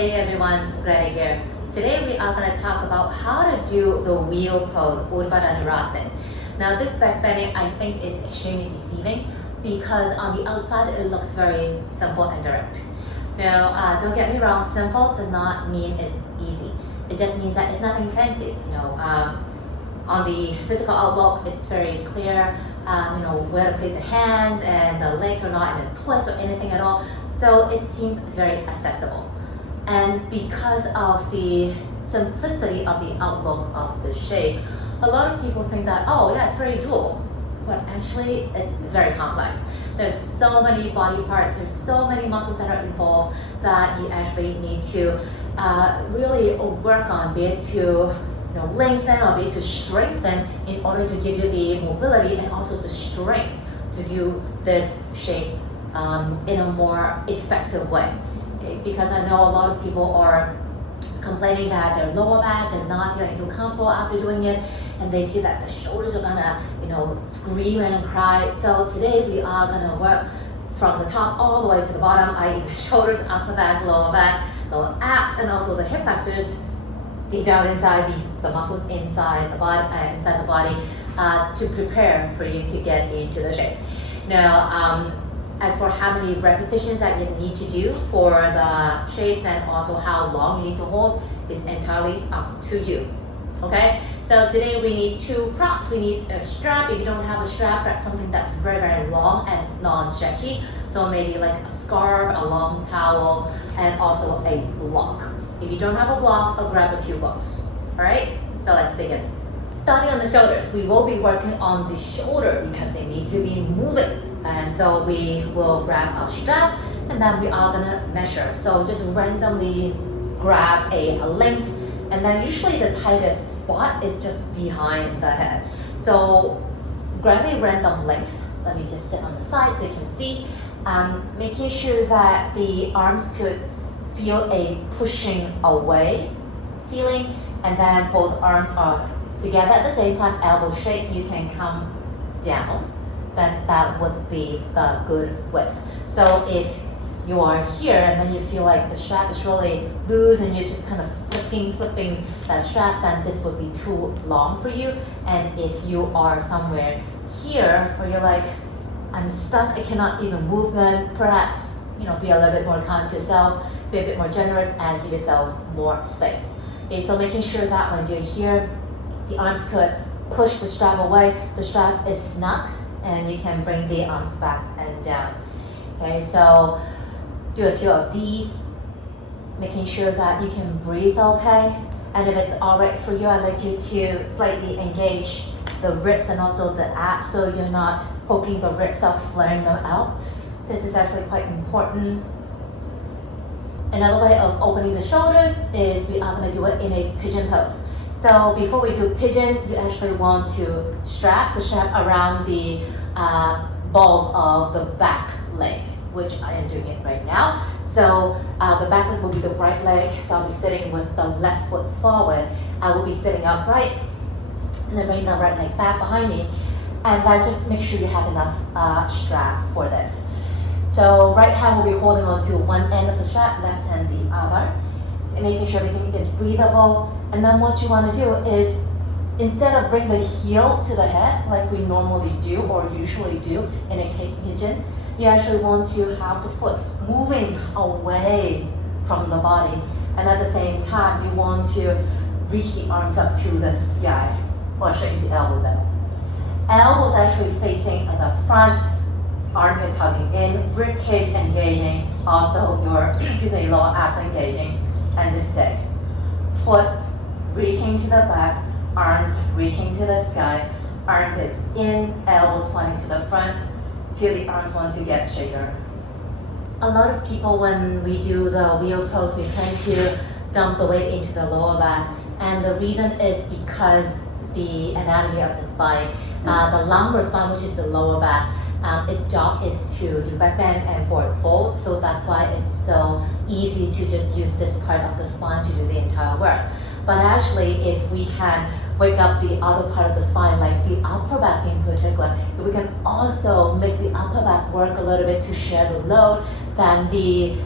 Hey everyone, Greta here. Today we are going to talk about how to do the wheel pose, Urdhva. Now this back bending I think is extremely deceiving because on the outside it looks very simple and direct. Now don't get me wrong, simple does not mean it's easy. It just means that it's nothing fancy. On the physical outlook it's very clear, where to place the hands and the legs are not in a twist or anything at all. So it seems very accessible. And because of the simplicity of the outlook of the shape, a lot of people think that, oh yeah, it's very doable. But actually, it's very complex. There's so many body parts, there's so many muscles that are involved that you actually need to really work on, be it to lengthen or be it to strengthen in order to give you the mobility and also the strength to do this shape in a more effective way. Because I know a lot of people are complaining that their lower back is not feeling too comfortable after doing it, and they feel that the shoulders are gonna, scream and cry. So today we are gonna work from the top all the way to the bottom, i.e. the shoulders, upper back, lower abs, and also the hip flexors, deep down inside the muscles inside the body, to prepare for you to get into the shape. Now, as for how many repetitions that you need to do for the shapes and also how long you need to hold is entirely up to you. Okay, so today we need two props. We need a strap. If you don't have a strap, that's something that's very, very long and non-stretchy. So maybe like a scarf, a long towel, and also a block. If you don't have a block, I'll grab a few books. All right, so let's begin. Starting on the shoulders, we will be working on the shoulder because they need to be moving. And so we will grab our strap and then we are gonna measure. So just randomly grab a length, and then usually the tightest spot is just behind the head. So grab a random length. Let me just sit on the side so you can see. Making sure that the arms could feel a pushing away feeling, and then both arms are together at the same time, elbow shape. You can come down. Then that would be the good width. So if you are here and then you feel like the strap is really loose and you're just kind of flipping that strap, then this would be too long for you. And if you are somewhere here where you're like, I'm stuck, I cannot even move, then perhaps be a little bit more kind to yourself, be a bit more generous and give yourself more space. Okay, so making sure that when you're here, the arms could push the strap away, the strap is snug, and you can bring the arms back and down. Okay, so do a few of these, making sure that you can breathe okay. And if it's all right for you, I'd like you to slightly engage the ribs and also the abs so you're not poking the ribs out, flaring them out. This is actually quite important. Another way of opening the shoulders is we are going to do it in a pigeon pose. So before we do pigeon, you actually want to strap the strap around the balls of the back leg, which I am doing it right now. So the back leg will be the right leg, so I'll be sitting with the left foot forward. I will be sitting upright, and then bring the right leg back behind me, and then just make sure you have enough strap for this. So right hand will be holding on to one end of the strap, left hand the other, and making sure everything is breathable. And then what you want to do is, instead of bring the heel to the head like we normally do or usually do in a cake pigeon, you actually want to have the foot moving away from the body. And at the same time, you want to reach the arms up to the sky or straighten the elbows out. Elbows actually facing at the front, armpits hugging in, rib cage engaging, also your lower abs engaging, and just stay. Foot reaching to the back, arms reaching to the sky, armpits in, elbows pointing to the front. Feel the arms want to get straighter. A lot of people, when we do the wheel pose, we tend to dump the weight into the lower back. And the reason is because the anatomy of the spine, the lumbar spine, which is the lower back, its job is to do back bend and forward fold. So that's why it's so easy to just use this part of the spine to do the entire work. But actually, if we can wake up the other part of the spine, like the upper back in particular, if we can also make the upper back work a little bit to share the load, then the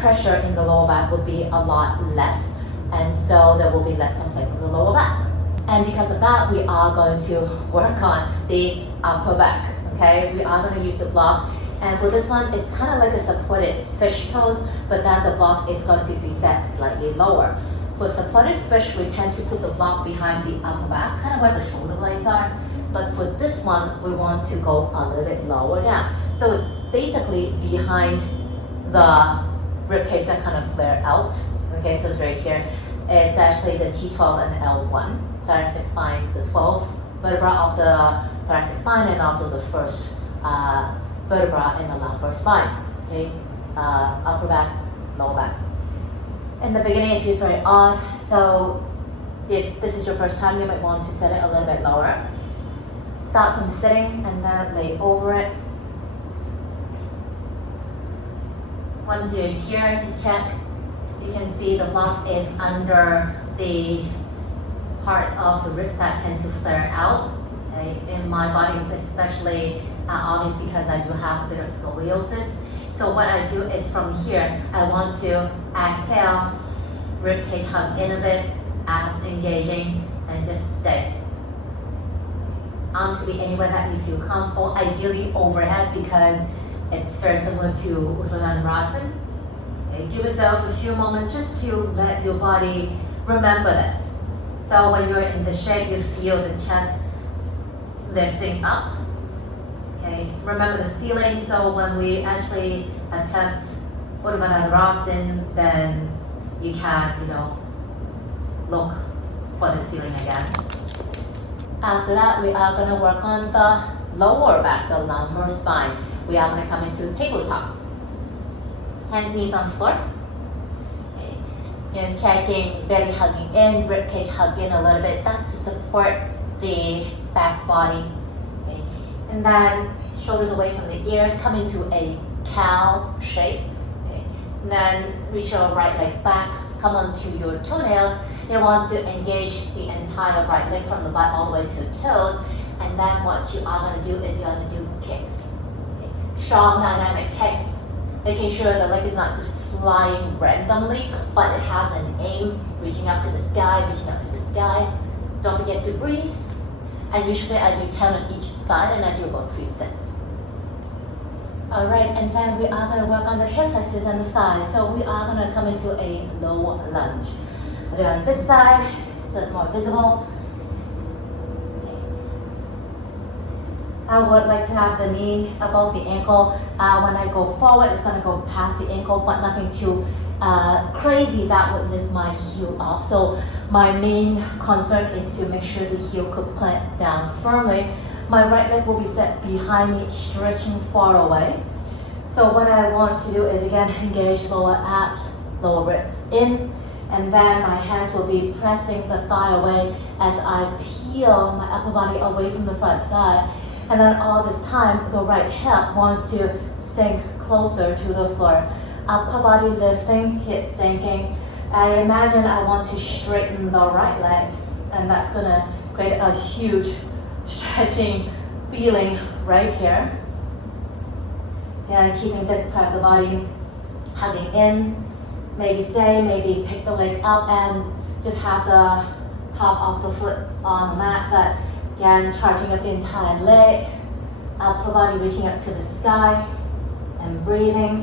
pressure in the lower back will be a lot less, and so there will be less complaint from the lower back. And because of that, we are going to work on the upper back, okay? We are going to use the block, and for this one, it's kind of like a supported fish pose, but then the block is going to be set slightly lower. For supported fish, we tend to put the block behind the upper back, kind of where the shoulder blades are. But for this one, we want to go a little bit lower down. So it's basically behind the ribcage that kind of flare out. Okay, so it's right here. It's actually the T12 and L1 thoracic spine, the 12th vertebra of the thoracic spine, and also the first vertebra in the lumbar spine. Okay, upper back, lower back. In the beginning, it feels very odd, so if this is your first time, you might want to set it a little bit lower. Start from sitting and then lay over it. Once you're here, just check. As you can see, the block is under the part of the ribs that tend to flare out. Okay? In my body, it's especially obvious because I do have a bit of scoliosis. So what I do is from here, I want to exhale, ribcage hug in a bit, abs engaging, and just stay. Arms to be anywhere that you feel comfortable, ideally overhead because it's very similar to Uttanasana. Okay, give yourself a few moments just to let your body remember this. So when you're in the shape, you feel the chest lifting up. Okay, remember this feeling, so when we actually attempt Uttanasana, then you can, look for this feeling again. After that, we are going to work on the lower back, the lumbar spine. We are going to come into tabletop. Hands, knees on the floor. Okay. And checking, belly hugging in, ribcage hugging a little bit. That's to support the back body. Okay. And then shoulders away from the ears, come into a cow shape. Okay. And then reach your right leg back, come onto your toenails. You want to engage the entire right leg from the butt all the way to the toes. And then what you are going to do is you're going to do kicks. Okay. Strong dynamic kicks. Making sure the leg is not just flying randomly, but it has an aim, reaching up to the sky, reaching up to the sky. Don't forget to breathe. And usually I do 10 on each side, and I do about 3 sets. Alright, and then we are going to work on the hip flexors and the thighs. So we are going to come into a low lunge. We'll do it on this side, so it's more visible. I would like to have the knee above the ankle. When I go forward, it's going to go past the ankle, but nothing too crazy that would lift my heel off. So my main concern is to make sure the heel could plant down firmly. My right leg will be set behind me, stretching far away. So what I want to do is again engage lower abs, lower ribs in, and then my hands will be pressing the thigh away as I peel my upper body away from the front thigh. And then all this time, the right hip wants to sink closer to the floor. Upper body lifting, hips sinking. I imagine I want to straighten the right leg, and that's gonna create a huge stretching feeling right here. And keeping this part of the body hugging in. Maybe stay, maybe pick the leg up and just have the top of the foot on the mat, but again, charging up the entire leg, upper body reaching up to the sky, and breathing.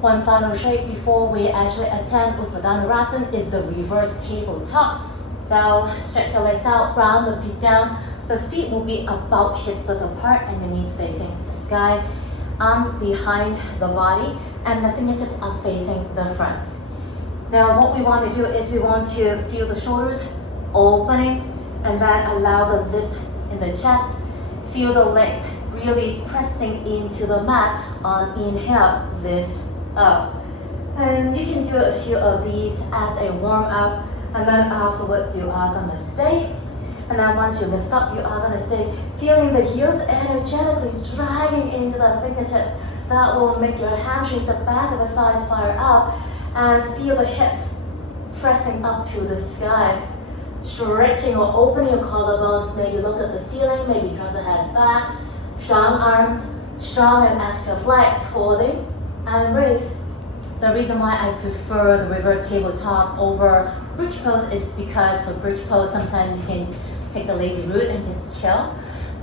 One final shape before we actually attempt Uttanasana is the reverse tabletop. So stretch your legs out, round the feet down. The feet will be about hips width apart and the knees facing the sky. Arms behind the body and the fingertips are facing the front. Now what we want to do is we want to feel the shoulders opening and then allow the lift in the chest. Feel the legs really pressing into the mat. On inhale, lift up. And you can do a few of these as a warm up, and then afterwards you are going to stay. And then once you lift up, you are going to stay, feeling the heels energetically dragging into the fingertips. That will make your hamstrings, the back of the thighs fire up, and feel the hips pressing up to the sky. stretching or opening your collarbones, maybe look at the ceiling, maybe turn the head back, strong arms, strong and active legs, holding and breathe. The reason why I prefer the reverse tabletop over bridge pose is because for bridge pose, sometimes you can take the lazy route and just chill.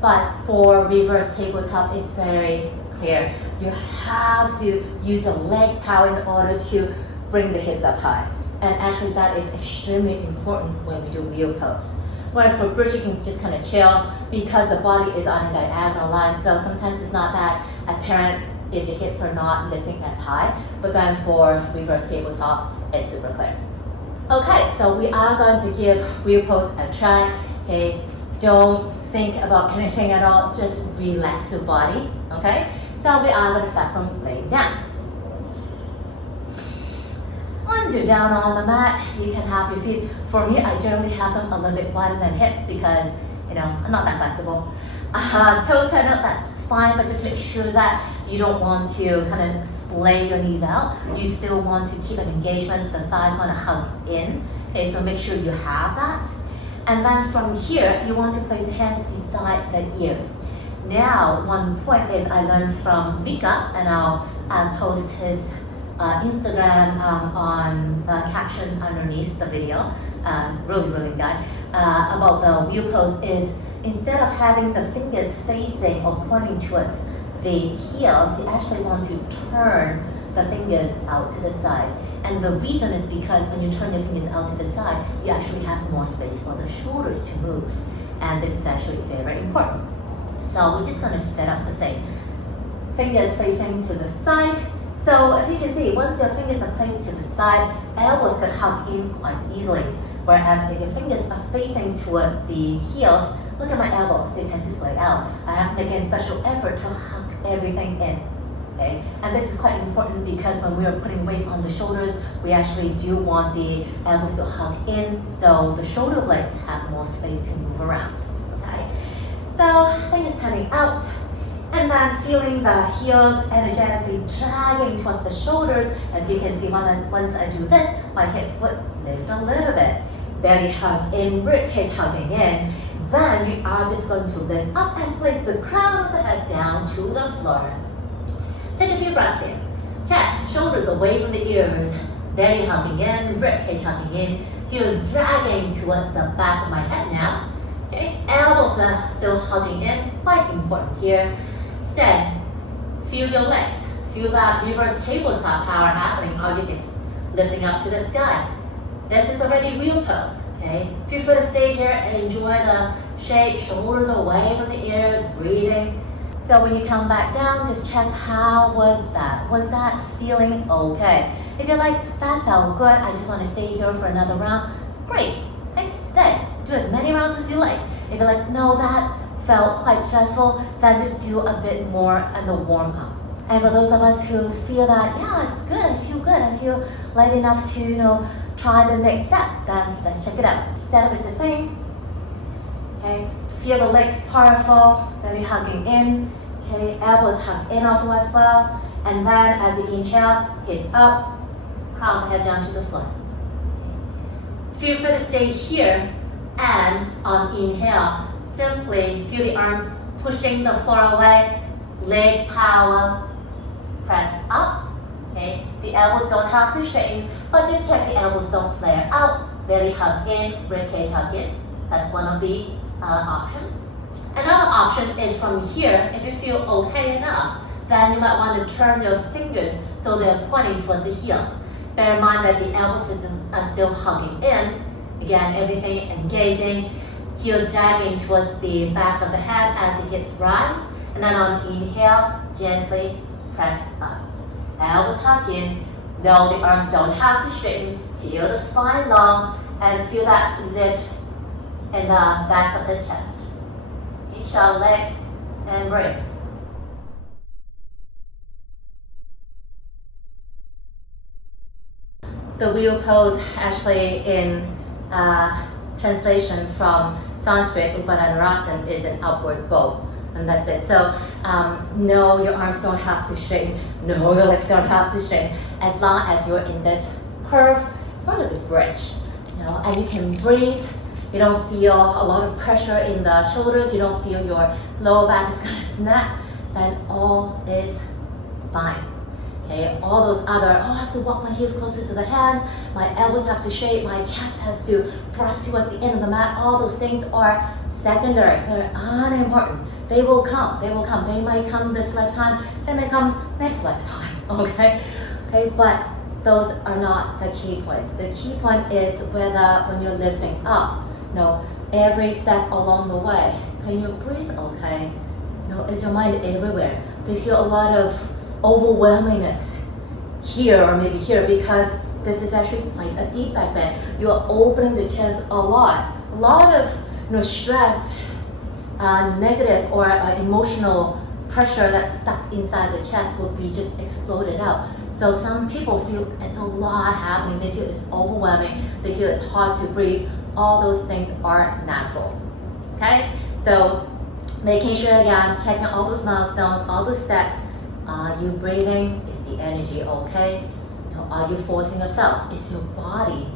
But for reverse tabletop, it's very clear. You have to use your leg power in order to bring the hips up high. And actually that is extremely important when we do wheel pose. Whereas for bridge, you can just kind of chill because the body is on a diagonal line. So sometimes it's not that apparent if your hips are not lifting as high. But then for reverse tabletop, it's super clear. Okay, so we are going to give wheel pose a try. Okay, don't think about anything at all, just relax your body. Okay, so we are going to start from laying down. Once you're down on the mat, you can have your feet. For me, I generally have them a little bit wider than hips because, I'm not that flexible. Toes turn up, that's fine, but just make sure that you don't want to kind of splay your knees out. You still want to keep an engagement. The thighs want to hug in. Okay, so make sure you have that. And then from here, you want to place the hands beside the ears. Now, one point is I learned from Mika, and I'll post his Instagram on the caption underneath the video. Really brilliant guy. About the wheel pose is instead of having the fingers facing or pointing towards the heels, you actually want to turn the fingers out to the side. And the reason is because when you turn your fingers out to the side, you actually have more space for the shoulders to move. And this is actually very, very important. So we're just going to set up the same. Fingers facing to the side. So as you can see, once your fingers are placed to the side, elbows can hug in quite easily. Whereas if your fingers are facing towards the heels, look at my elbows, they tend to splay out. I have to make a special effort to hug everything in. Okay? And this is quite important because when we are putting weight on the shoulders, we actually do want the elbows to hug in so the shoulder blades have more space to move around. Okay? So fingers turning out, and then feeling the heels energetically dragging towards the shoulders. As you can see, once I do this, my hips would lift a little bit. Belly hug in, ribcage hugging in. Then you are just going to lift up and place the crown of the head down to the floor. Take a few breaths in. Check, shoulders away from the ears. Belly hugging in, ribcage hugging in. Heels dragging towards the back of my head now. Okay, elbows are still hugging in, quite important here. Instead, feel your legs. Feel that reverse tabletop power happening on your hips, lifting up to the sky. This is already wheel pose, okay? Feel free to stay here and enjoy the shape, shoulders away from the ears, breathing. So when you come back down, just check how was that? Was that feeling okay? If you're like, that felt good, I just want to stay here for another round, great, okay, stay. Do as many rounds as you like. If you're like, no, that felt quite stressful, then just do a bit more and the warm up. And for those of us who feel that, yeah, it's good, I feel light enough to, try the next step, then let's check it out. Setup is the same. Okay, feel the legs powerful, belly hugging in. Okay, elbows hug in also as well. And then as you inhale, hips up, crown the head down to the floor. Feel free to stay here, and on inhale, simply feel the arms pushing the floor away, leg power, press up. Okay, the elbows don't have to straighten, but just check the elbows don't flare out. Belly hug in, ribcage hug in. That's one of the options. Another option is from here. If you feel okay enough, then you might want to turn your fingers so they're pointing towards the heels. Bear in mind that the elbow system are still hugging in. Again, everything engaging. Heels dragging towards the back of the head as the hips rise. And then on inhale, gently press up. Elbows hug in. No, the arms don't have to straighten. Feel the spine long and feel that lift in the back of the chest. Reach our legs and breathe. The wheel pose actually in translation from Sanskrit, Upadana is an upward bow. And that's it. So no, your arms don't have to straighten. No, the legs don't have to straighten. As long as you're in this curve, it's more like a bridge. And you can breathe. you don't feel a lot of pressure in the shoulders, you don't feel your lower back is gonna snap, then all is fine. Okay, all those other, I have to walk my heels closer to the hands, my elbows have to shake, my chest has to thrust towards the end of the mat, all those things are secondary, they're unimportant. They will come, They might come this lifetime, they may come next lifetime, okay? Okay, but those are not the key points. The key point is whether when you're lifting up, every step along the way, can you breathe okay? Is your mind everywhere? Do you feel a lot of overwhelmingness here or maybe here, because this is actually quite a deep back bend. You are opening the chest a lot of stress, negative or emotional pressure that's stuck inside the chest will be just exploded out. So some people feel it's a lot happening, they feel it's overwhelming, they feel it's hard to breathe. All those things are natural. Okay, so making sure again, checking all those milestones, all those steps. Are you breathing? Is the energy okay? Are you forcing yourself? Is your body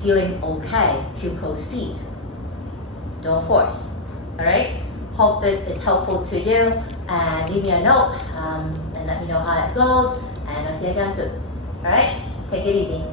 feeling okay to proceed? Don't force. All right? Hope this is helpful to you, and leave me a note and let me know how it goes, and I'll see you again soon. All right? Take it easy.